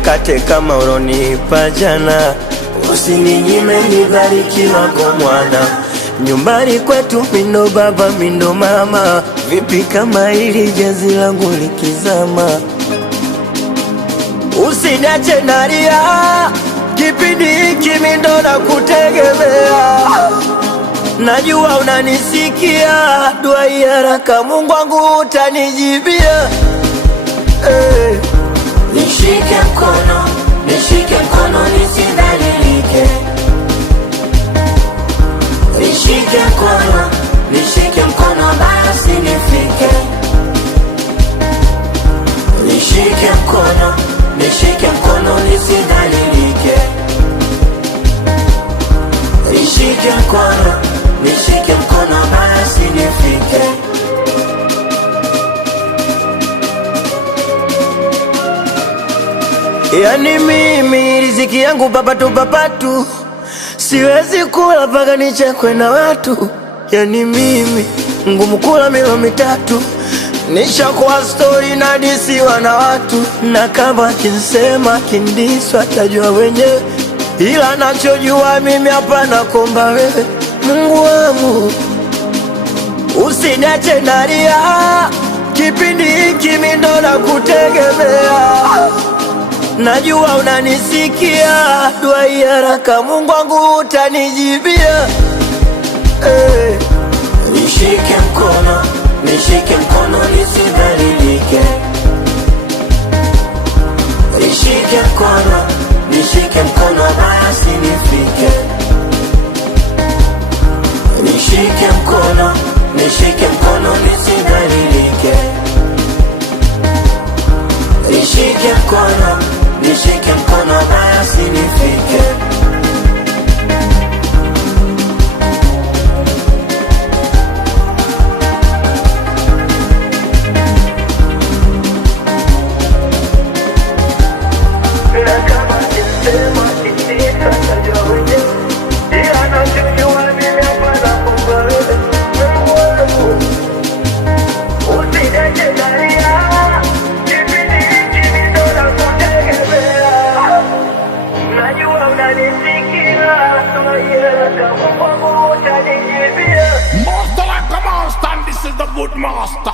mkate kama ulonipa jana. Usininyime nibarikiwa kwa mwana. Nyumbani kwetu mindo baba mindo mama. Vipi kama hili jazi langu likizama? Usiniache nalia, kipindi hiki mindo na kutegemea. Najua unanisikia, dua haraka Mungu wangu utanijibia. Nishike mkono nisidhalilike. Nishike mkono basi nifike. Nishike mkono nisidhalilike. Nishike mkono basi nifike. Yani mimi riziki yangu papatu, siwezi kula paka nichekwe na watu. Yani mimi ngumu kula milo mitatu, nishakuwa story na disiwa na watu. Na kama kinsema kindiswa tajua wenyewe, ila nachojua mimi hapana komba wewe. Mungu wangu usiniache nalia, kipindi hiki mindo na kutegemea. Najua unanisikia, dua haraka Mungu wangu utanijibia. Nishike mkono nisidhalilike. Nishike mkono basi nifike. Nishike mkono nisidhalilike. Nishike mkono basi nifike. Master like a monster, and this is the good master.